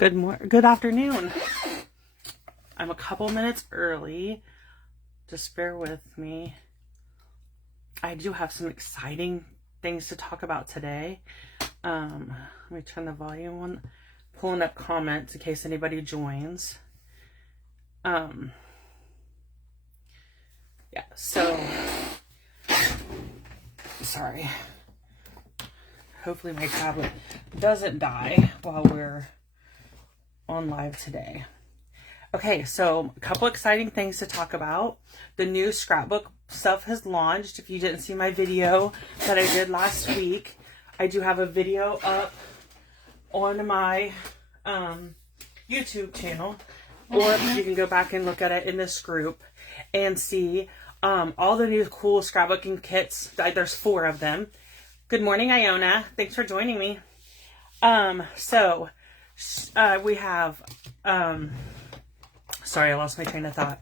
Good afternoon. I'm a couple minutes early. Just bear with me. I do have some exciting things to talk about today. Let me turn the volume on. Pulling up comments in case anybody joins. Yeah, so sorry. Hopefully my tablet doesn't die while we're on live today. Okay, so a couple exciting things to talk about. The new scrapbook stuff has launched. If you didn't see my video that I did last week, I do have a video up on my YouTube channel, or you can go back and look at it in this group and see all the new cool scrapbooking kits. There's 4 of them. Good morning, Iona. Thanks for joining me. We have, sorry, I lost my train of thought.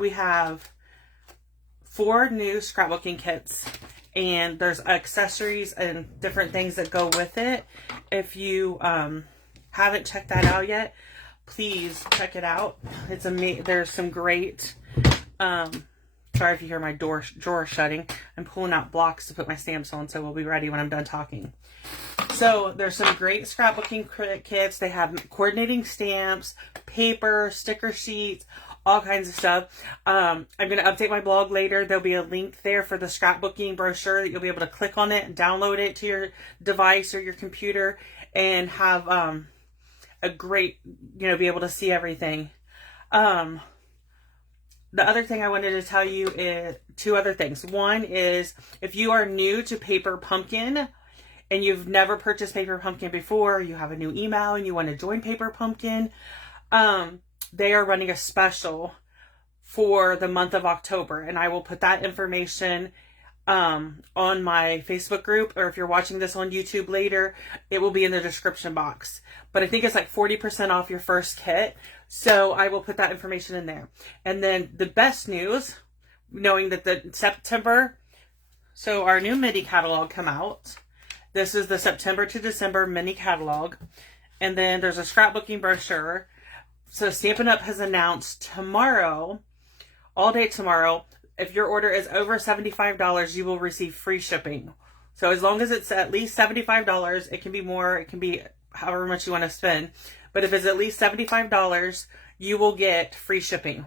We have 4 new scrapbooking kits, and there's accessories and different things that go with it. If you haven't checked that out yet, please check it out. It's amazing. There's some great, sorry if you hear my drawer shutting. I'm pulling out blocks to put my stamps on, so we'll be ready when I'm done talking. So there's some great scrapbooking kits. They have coordinating stamps, paper, sticker sheets, all kinds of stuff. I'm going to update my blog later. There'll be a link there for the scrapbooking brochure that you'll be able to click on it and download it to your device or your computer and have a great, be able to see everything. The other thing I wanted to tell you is 2 other things. One is if you are new to Paper Pumpkin and you've never purchased Paper Pumpkin before, you have a new email and you want to join Paper Pumpkin, they are running a special for the month of October, and I will put that information on my Facebook group, or if you're watching this on YouTube later, it will be in the description box. But I think it's like 40% off your first kit, so I will put that information in there. And then the best news, knowing that the September, so our new mini catalog come out. This is the September to December mini catalog, and then there's a scrapbooking brochure. So Stampin'UP has announced tomorrow, all day tomorrow, if your order is over $75, you will receive free shipping. So as long as it's at least $75, it can be more, it can be however much you want to spend. But if it's at least $75, you will get free shipping.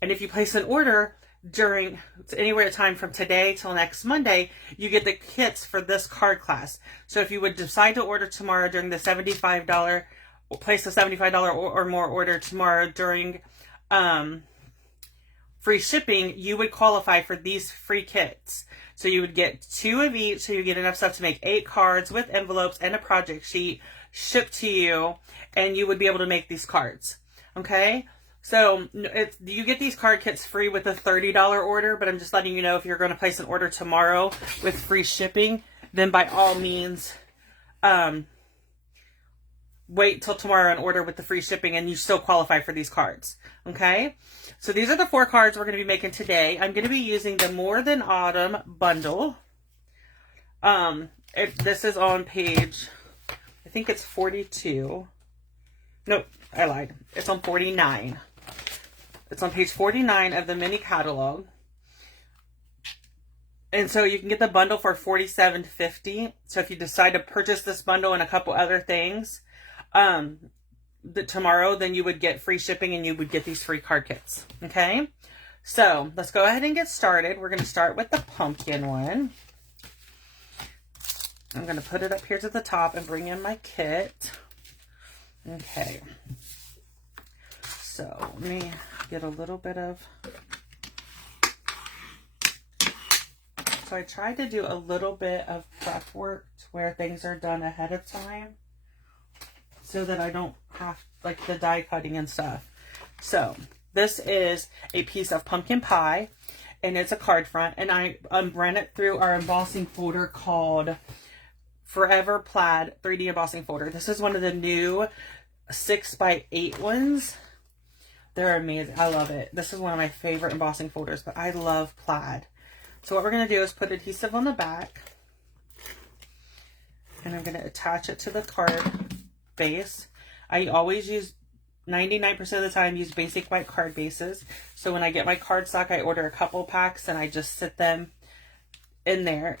And if you place an order during anywhere time from today till next Monday, you get the kits for this card class. So if you would decide to order tomorrow during the $75, place a $75 or more order tomorrow during free shipping, you would qualify for these free kits. So you would get 2 of each, so you get enough stuff to make 8 cards with envelopes and a project sheet shipped to you, and you would be able to make these cards. Okay? So you get these card kits free with a $30 order, but I'm just letting you know if you're going to place an order tomorrow with free shipping, then by all means, wait till tomorrow and order with the free shipping, and you still qualify for these cards. Okay? So these are the 4 cards we're going to be making today. I'm going to be using the More Than Autumn bundle. This is on page, I think it's 42. Nope, I lied. It's on 49. It's on page 49 of the mini catalog. And so you can get the bundle for $47.50. So if you decide to purchase this bundle and a couple other things, tomorrow, then you would get free shipping and you would get these free card kits. Okay, so let's go ahead and get started. We're going to start with the pumpkin one. I'm going to put it up here to the top and bring in my kit. Okay, so let me get a little bit of, so I tried to do a little bit of prep work to where things are done ahead of time, so that I don't have like the die cutting and stuff. So this is a piece of pumpkin pie, and it's a card front, and I ran it through our embossing folder called Forever Plaid 3D embossing folder. This is one of the new 6x8 ones. They're amazing. I love it. This is one of my favorite embossing folders, but I love plaid. So what we're going to do is put adhesive on the back. And I'm going to attach it to the card base. I always use, 99% of the time, use basic white card bases. So when I get my cardstock, I order a couple packs and I just sit them in there.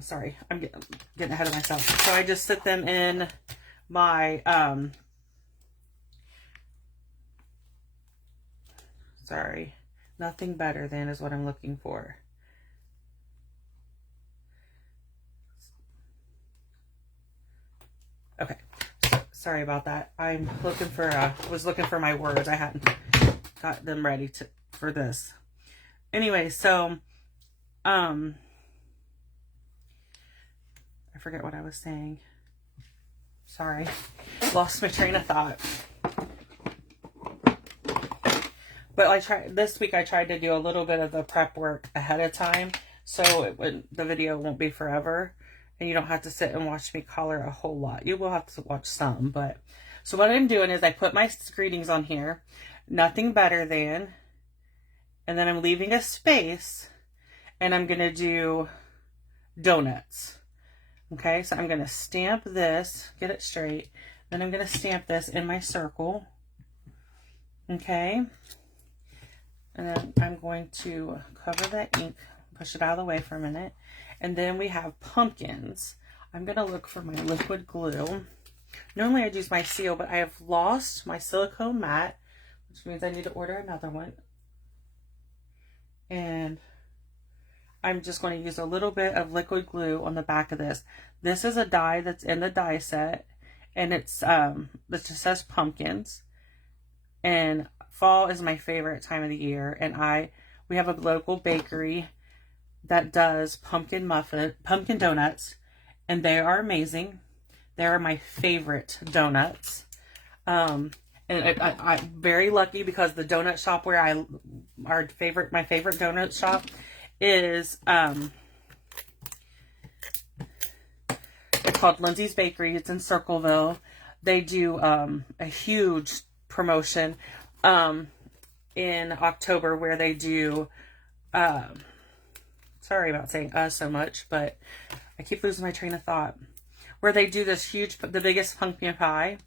Sorry, I'm getting ahead of myself. So I just sit them in my, sorry, nothing better than is what I'm looking for. Okay, sorry about that. I'm looking for, was looking for my words. I hadn't got them ready for this. Anyway, so, I forget what I was saying. Sorry, lost my train of thought. But this week I tried to do a little bit of the prep work ahead of time, so the video won't be forever, and you don't have to sit and watch me color a whole lot. You will have to watch some, but so what I'm doing is I put my greetings on here, nothing better than, and then I'm leaving a space, and I'm gonna do donuts. Okay, so I'm going to stamp this, get it straight. Then I'm going to stamp this in my circle. Okay. And then I'm going to cover that ink, push it out of the way for a minute. And then we have pumpkins. I'm going to look for my liquid glue. Normally I'd use my seal, but I have lost my silicone mat, which means I need to order another one. And I'm just going to use a little bit of liquid glue on the back of this. This is a die that's in the die set, and it's it just says pumpkins. And fall is my favorite time of the year, and we have a local bakery that does pumpkin donuts, and they are amazing. They are my favorite donuts. And I'm very lucky because the donut shop where my favorite donut shop is it's called Lindsay's Bakery. It's in Circleville. They do a huge promotion in October where they do sorry about saying so much, but I keep losing my train of thought, where they do this the biggest pumpkin pie,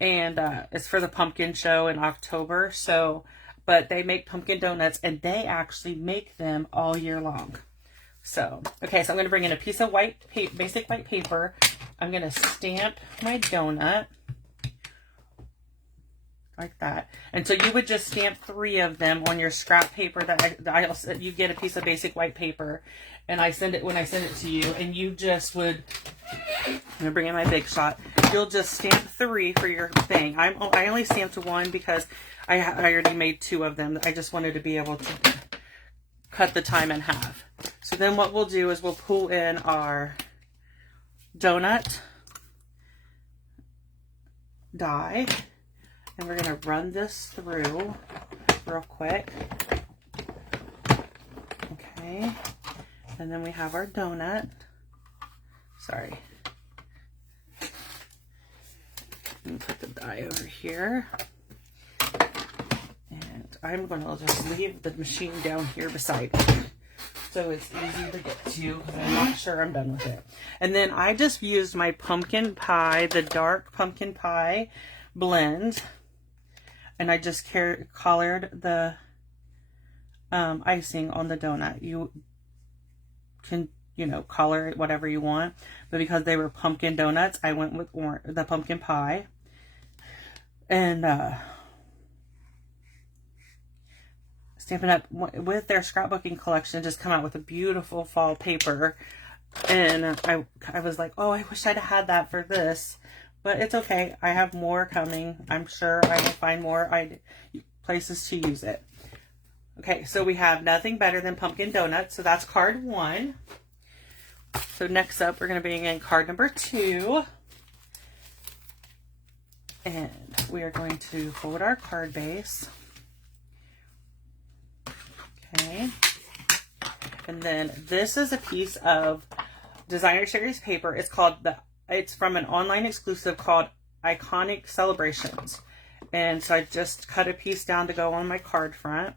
and it's for the pumpkin show in October. So but they make pumpkin donuts, and they actually make them all year long. So, okay, so I'm going to bring in a piece of basic white paper. I'm going to stamp my donut like that. And so you would just stamp 3 of them on your scrap paper that you get a piece of basic white paper, and when I send it to you, and you just would, I'm going to bring in my big shot. You'll just stamp 3 for your thing. I only stamped 1 because I already made 2 of them. I just wanted to be able to cut the time in half. So then what we'll do is we'll pull in our donut die, and we're going to run this through real quick. Okay. And then we have our donut. Sorry. Let me put the die over here. And I'm going to just leave the machine down here beside me, so it's easy to get to, because I'm not sure I'm done with it. And then I just used my pumpkin pie, the dark pumpkin pie blend, and I just colored the icing on the donut. You can, color it whatever you want, but because they were pumpkin donuts, I went with the pumpkin pie. And Stampin' Up! With their scrapbooking collection just come out with a beautiful fall paper, and I was like, oh, I wish I'd had that for this, but it's okay. I have more coming. I'm sure I will find more places to use it. Okay, so we have nothing better than pumpkin donuts, so that's card 1. So next up, we're going to bring in card number 2. And we are going to fold our card base. Okay. And then this is a piece of designer series paper. It's from an online exclusive called Iconic Celebrations. And so I just cut a piece down to go on my card front.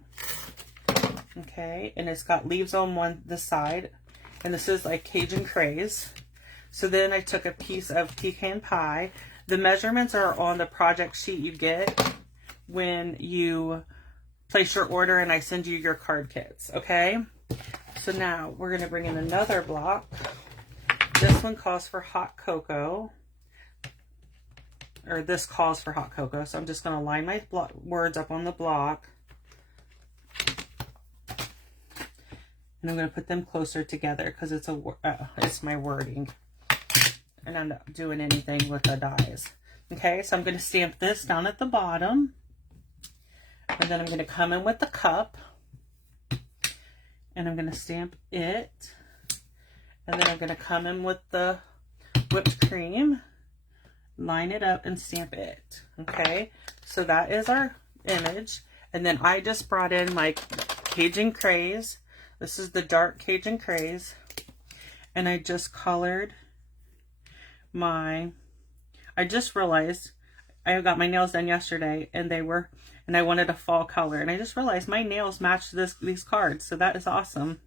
Okay. And it's got leaves on this side. And this is like Cajun Craze. So then I took a piece of pecan pie. The measurements are on the project sheet you get when you place your order and I send you your card kits, okay? So now we're going to bring in another block. This one calls for hot cocoa. Or this calls for hot cocoa. So I'm just going to line my words up on the block. And I'm going to put them closer together because it's my wording. And I'm not doing anything with the dies. Okay, so I'm going to stamp this down at the bottom. And then I'm going to come in with the cup. And I'm going to stamp it. And then I'm going to come in with the whipped cream. Line it up and stamp it. Okay, so that is our image. And then I just brought in my Cajun Craze. This is the dark Cajun Craze. And I just colored I just realized I got my nails done yesterday and I wanted a fall color. And I just realized my nails match these cards. So that is awesome.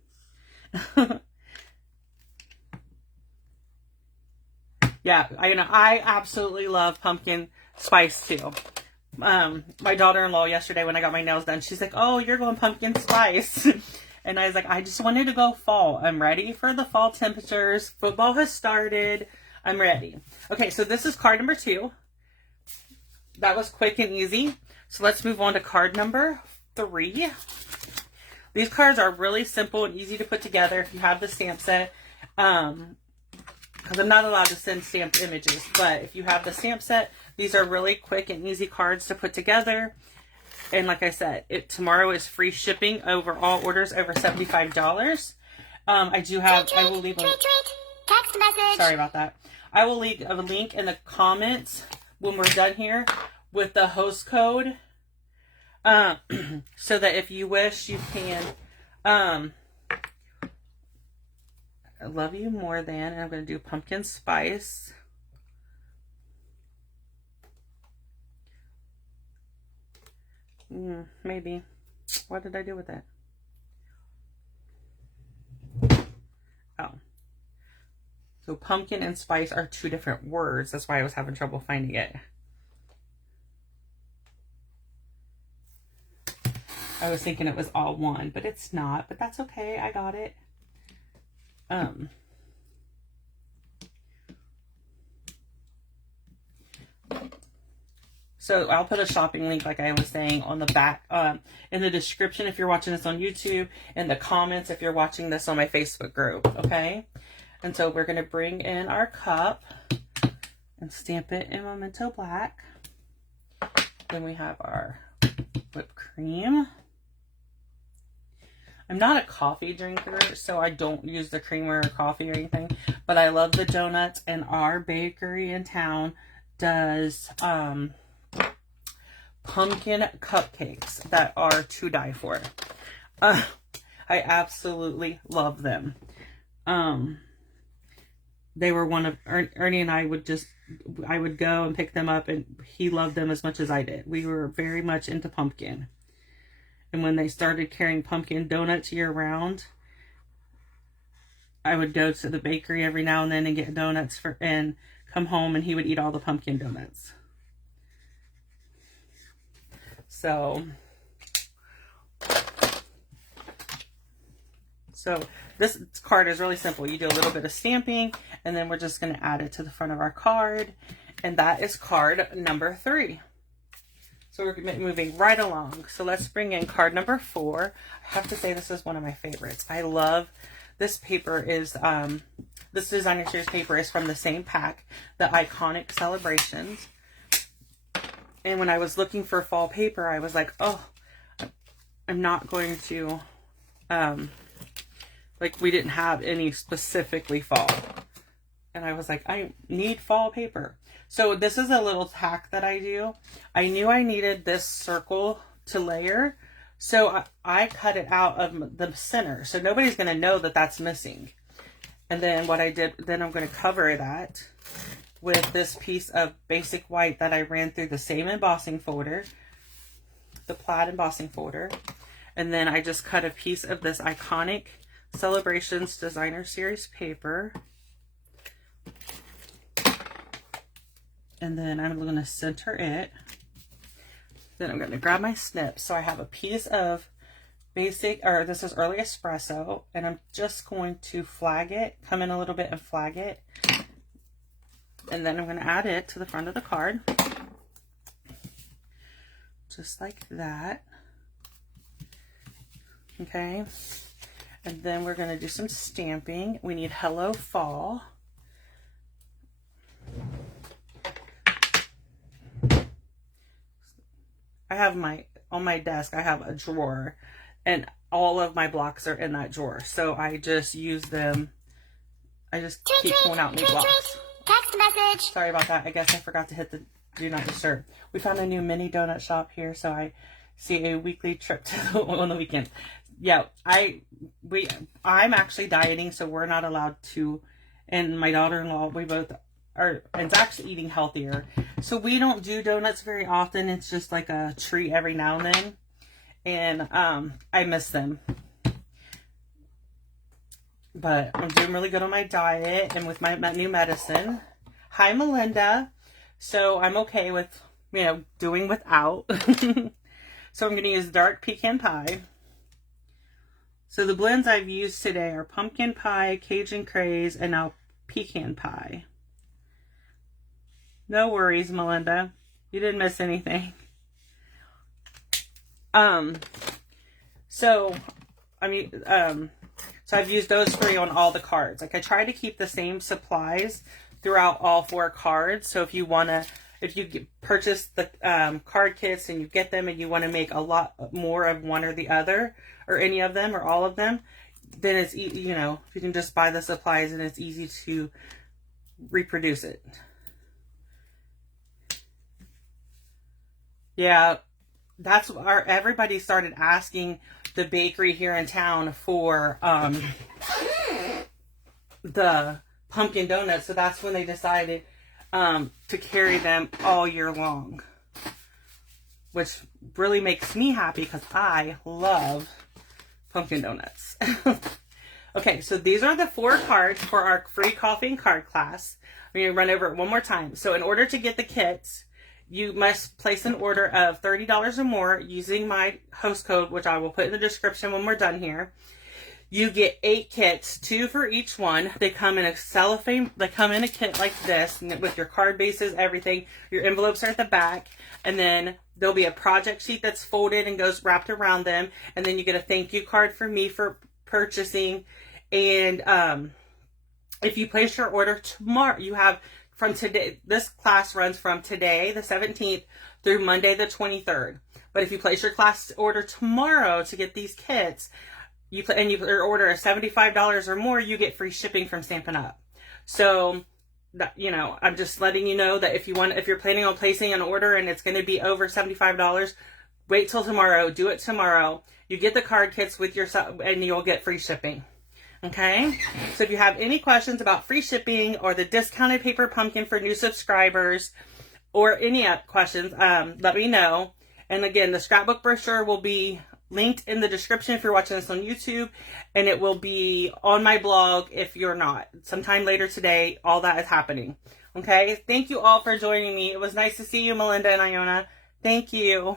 Yeah, I absolutely love pumpkin spice too. My daughter-in-law yesterday when I got my nails done, she's like, oh, you're going pumpkin spice. And I was like, I just wanted to go fall. I'm ready for the fall temperatures. Football has started. I'm ready. Okay, so this is card number 2. That was quick and easy. So let's move on to card number 3. These cards are really simple and easy to put together if you have the stamp set. Because I'm not allowed to send stamped images. But if you have the stamp set, these are really quick and easy cards to put together. And like I said, tomorrow is free shipping over all orders over $75. I will leave a text message. Sorry about that. I will leave a link in the comments when we're done here with the host code. So that if you wish, you can. I love you more than. And I'm going to do pumpkin spice. Maybe. What did I do with that? Oh. So pumpkin and spice are 2 different words. That's why I was having trouble finding it. I was thinking it was all one, but it's not. But that's okay. I got it. So I'll put a shopping link, like I was saying, on the back, in the description if you're watching this on YouTube, in the comments if you're watching this on my Facebook group, okay? And so we're going to bring in our cup and stamp it in Memento Black. Then we have our whipped cream. I'm not a coffee drinker, so I don't use the creamer or coffee or anything, but I love the donuts, and our bakery in town does pumpkin cupcakes that are to die for. I absolutely love them. They were one of Ernie and I would go and pick them up, and he loved them as much as I did. We were very much into pumpkin. And when they started carrying pumpkin donuts year round, I would go to the bakery every now and then and get donuts and come home, and he would eat all the pumpkin donuts. So this card is really simple. You do a little bit of stamping, and then we're just going to add it to the front of our card. And that is card number 3. So we're moving right along. So let's bring in card number 4. I have to say this is one of my favorites. I love this paper. This designer series paper is from the same pack, the Iconic Celebrations. And when I was looking for fall paper, I was like, oh, I'm not going to, like, we didn't have any specifically fall. And I was like, I need fall paper. So this is a little hack that I do. I knew I needed this circle to layer. So I cut it out of the center. So nobody's going to know that that's missing. And then what I did, then I'm going to cover that with this piece of basic white that I ran through the same embossing folder, the plaid embossing folder. And then I just cut a piece of this Iconic Celebrations Designer Series paper. And then I'm going to center it. Then I'm going to grab my snip. So I have a piece of basic, or this is early espresso, and I'm just going to flag it, come in a little bit and flag it. And then I'm going to add it to the front of the card. Just like that. Okay. And then we're going to do some stamping. We need Hello Fall. I have on my desk, I have a drawer, and all of my blocks are in that drawer. So I just use them. I just keep pulling out new blocks. Text message. Sorry about that. I guess I forgot to hit the do not disturb. We found a new mini donut shop here, so I see a weekly trip to on the weekend. Yeah, I'm actually dieting, so we're not allowed to, and my daughter-in-law, we both are, and it's actually eating healthier. So we don't do donuts very often. It's just like a treat every now and then. And I miss them. But I'm doing really good on my diet and with my new medicine. Hi, Melinda. So I'm okay with, doing without. So I'm going to use dark pecan pie. So the blends I've used today are pumpkin pie, Cajun craze, and now pecan pie. No worries, Melinda. You didn't miss anything. So I've used those 3 on all the cards. Like I try to keep the same supplies throughout all 4 cards. So if you purchase the card kits and you get them and you want to make a lot more of one or the other, or any of them or all of them, then it's, you can just buy the supplies and it's easy to reproduce it. Yeah, that's everybody started asking the bakery here in town for the pumpkin donuts. So that's when they decided to carry them all year long, which really makes me happy because I love pumpkin donuts. Okay, so these are the 4 cards for our free coffee and card class. I'm going to run over it one more time. So in order to get the kits, you must place an order of $30 or more using my host code, which I will put in the description when we're done here. You get 8 kits, 2 for each one. They come in a cellophane, they come in a kit like this with your card bases, everything. Your envelopes are at the back. And then there'll be a project sheet that's folded and goes wrapped around them. And then you get a thank you card from me for purchasing. And if you place your order tomorrow, you have from today, this class runs from today, the 17th, through Monday, the 23rd. But if you place your class order tomorrow to get these kits, you order a $75 or more, you get free shipping from Stampin'UP. So, I'm just letting you know that if you're planning on placing an order and it's going to be over $75, wait till tomorrow. Do it tomorrow. You get the card kits with and you'll get free shipping. Okay, so if you have any questions about free shipping or the discounted paper pumpkin for new subscribers or any questions, let me know. And again, the scrapbook brochure will be linked in the description if you're watching this on YouTube, and it will be on my blog if you're not. Sometime later today, all that is happening. Okay, thank you all for joining me. It was nice to see you, Melinda and Iona. Thank you.